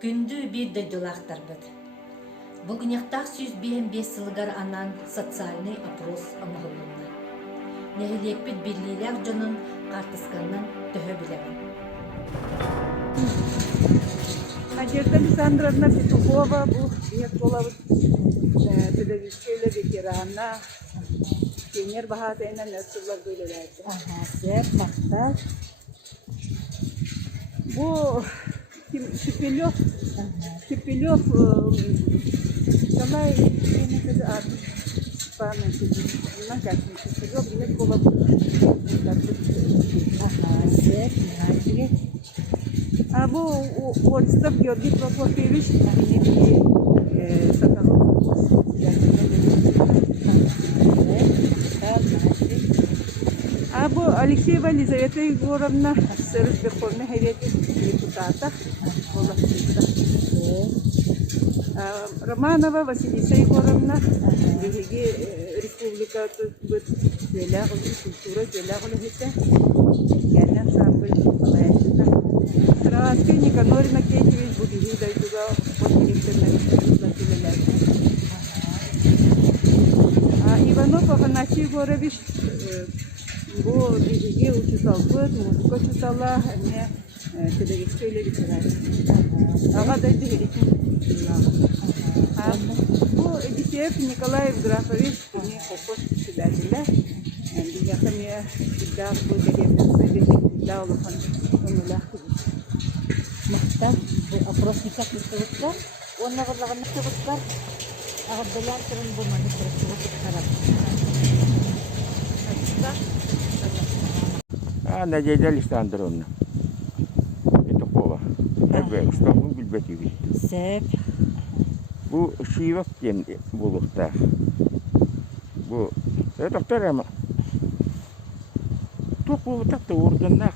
Күндү bir дөйдулақтар бұд. Бұгыняқтақ 105 сылығар анан социальный опрос амығылымна. Нәхилекпет бірлилер жонын қартысқаннан төхі білемін. Надежда Александровна Петухова, бұл ек болабыз педагогический ветерана, пионер бағатайынан өттілер бөлелерді. Сәп, мақтар. Бұл Шепелев, Николай Степанович, Шепелев, ек болабыз. Сәп, мағатығы. Бұл Орыстов Георгий Прокофьевич, Соколов. Бұл Алексеева Елизавета Егоровна, Сырыс Верховный Советы депутата. Романова Василиса Егоровна, Республика культура Травский Никанор Иннокентьевич Будиги дайдуга Иванов Афанасий Егорович бу биги учиталбыт, музыка читала, не педагогический ветеран. Ага дайды херикин. Бу Эдисеев Николай Евграфович, не хокос председателя. Дияха мне всегда будет всегда улахан онулах. Мақтар, бұл опросникақ мүстівіттер, онына ғырлаған мүстівіттер, ағырдалар тұрын болманы тұрысывыттер қарап. Надежда Александровна Петухова. Что вы билбетиги? Сәп. Бұл шиевак кен болуқтар. Бұл тоқтар әмі. Тоқ болу тапты ордыннақ.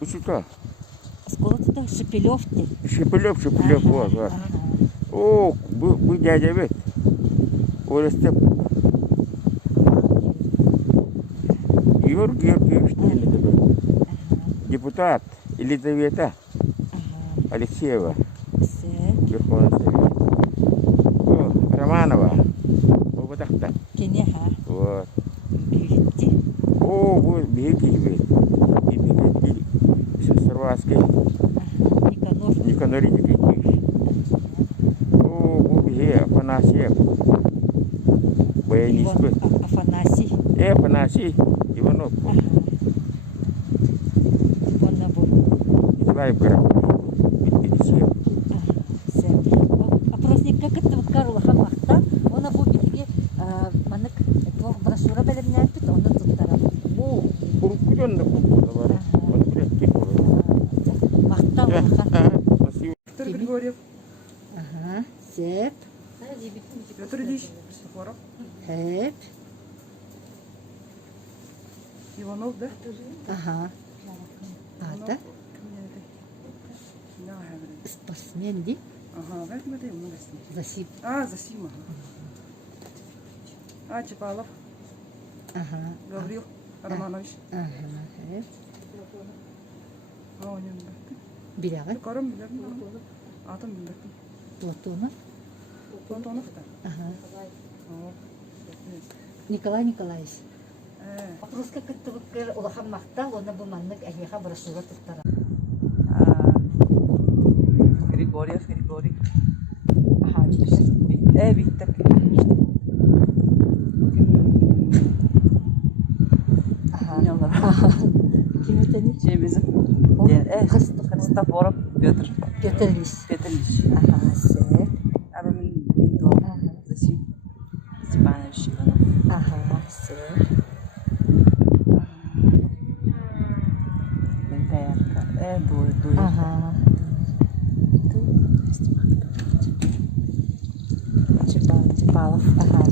Үшіка. Сколотыда Шепелев де. Шепелев, вот. О, бұл дядя бет. Орестеп. Егор Георгиевич депутат Елизавета Алексеева. Верховный Совет. Романова. Вот так-то. Кенеха. Вот. Бюлетти. О, вот бегает. Сарватский. Никанор Никитич. О, вот бегает Афанасьев. Баяниспы. Афанасий. Афанасий. Иванов. Николаев Граф. Опросникка кыттыбыткар улахан мақта, она бұл бітіге манық брошюра бәлімнен біт, оны тұттара. Куркудонда бар. Он білетке болады. Мақта улахан. Виктор Григорьев. Сәп. Петр Ильич Сухоров. Хэп. Иванов, да? Ата. Спортсмен ди. Засип. Засима. Чапалов. Гаврил Романович. Хэп. Онен. Бирағы. Кором билем. Атын билем. Платонов. Платонов да. Николай Николаевич. Опроска кыттыбыткар улахан мақта, оны бұл маннық әйеға брошюра тұттара. Григорьев. Виктор. Кім өтені? Чебезов. Христофоров Петр. Петр Ильич. Сәп. Мен дома. Засим. Степанович Иванов. Сәп. Мен таярка. Дуй. Чапалов.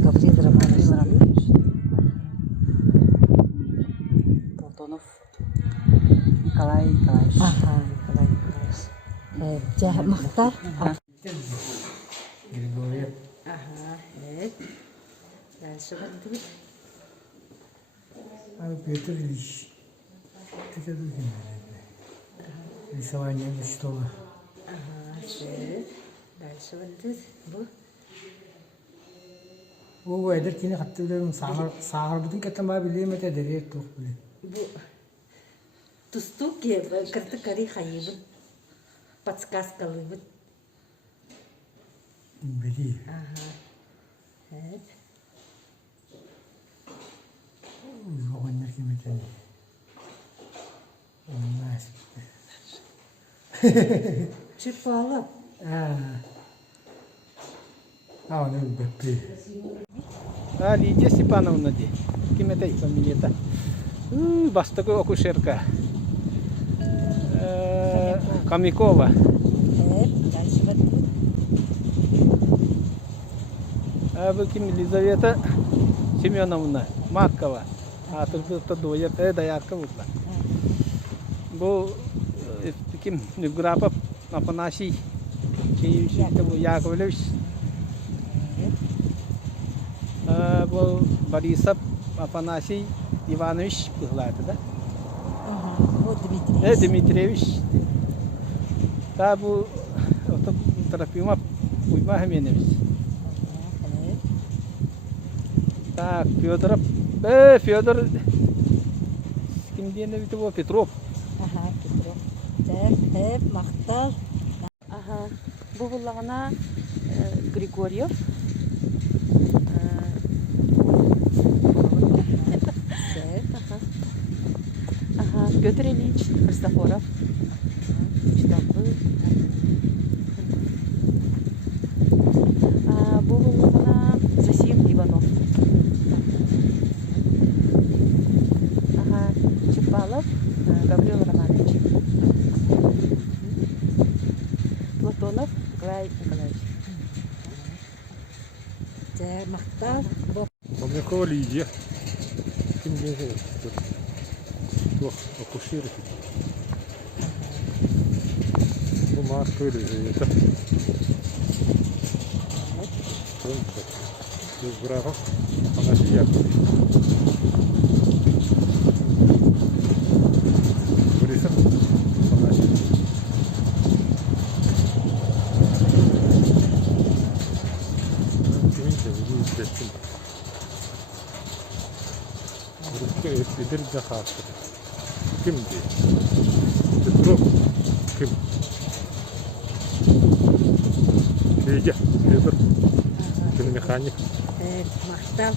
Гаврил Романович. Платонов. Николай Николаевич. Николай Николаевич. Мақтар. Григорьев. Дальше баттыбыт. Петр Ильич. Рисование Мечтова. Дальше вот здесь. О, эдер кине хаттылдым сахар бутун кетен ба билем эте дерек тук билем. Bu tustuk ki kırtı karı hayıbın. Подсказкалыбын. Били. Ага. Evet. Жогоннер киметен. Оннас. Çırpalım. А, ну беппи. Лидия Степановна, кем это фамилия-то? Бастакова акушерка. Камикова. Evet. Дальше вот. А вы кем Елизавета Семеновна Маркова. А тут двое, доярка вот. Бо кем Невграпов Афанасий Яковлевич. Бо Борисов Афанасий Иванович кызлайды, да? Ага. Вот Дмитрий. Дмитриевич. Да, bu Трофимов Уйма Хаменович. Evet. Так, Федоров. Федор. Kim diye ne bitiyor? Petrov. Ага. Петров. Так. Hep Maktal. Ага. Bu bulağına Григорьев. Так. Ага. Ага. Петр Ильич Христофоров. Bu bulağına Засим Иванов. Ага. Чепалов Гаврил Романович. Платонов Николай Николаевич. Так. Maktal. Bu. Хомякова Лидия. Ким не знаю. Тух акушерка. Bu Marka Елизавета. Евграфов Афанасий Яковлевич. Борисов Афанасий. Эдер Захаров. Ким ди? Петров. Ким? Федя. Федор. Механик. Evet. Maktal.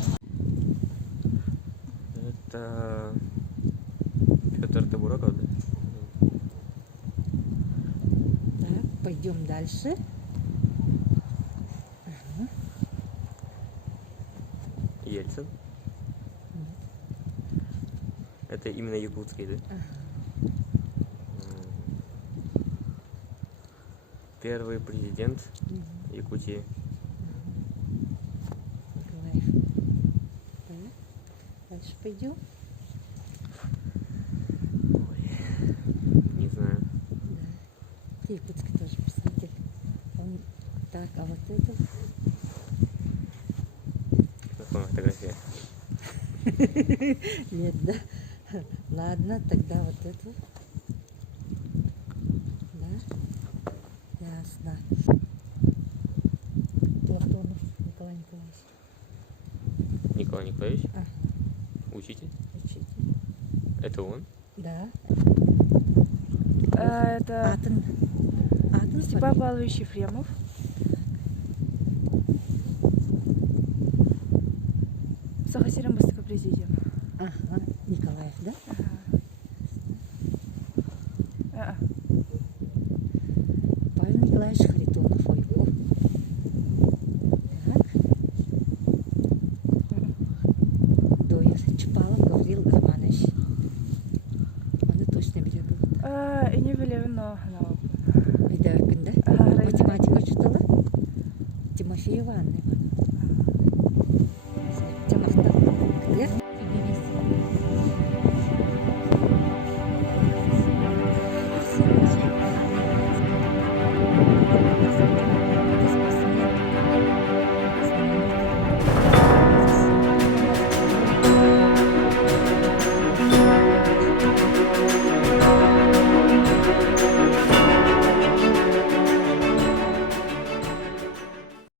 Это Петр Табураков, да? Так. Пойдем дальше. Ельцин. Это именно якутский, да? Первый президент Якутии. Николаев. Так. Дальше пойдем. Не знаю. Да. Якутский тоже представитель. Он... Так, а вот это? Знакомая фотография. Нет, да? Ладно, тогда вот это. Да? Ясно. Платонов Николай Николаевич. Николай Николаевич? А. Учитель? Учитель. Это он? Да. Это Атын. Атын Степан Павлович Ефремов. Сахасеренбастыка президент. Ага. Николаев, да? Ага. Павел Николаевич Харитонов Ойко. Так. Доер Чапалов Гаврил Романович. Оны точно біледі. И не білемін, но Үйдәр күнді. Ага, Математика чуталы. Тимофеева Анна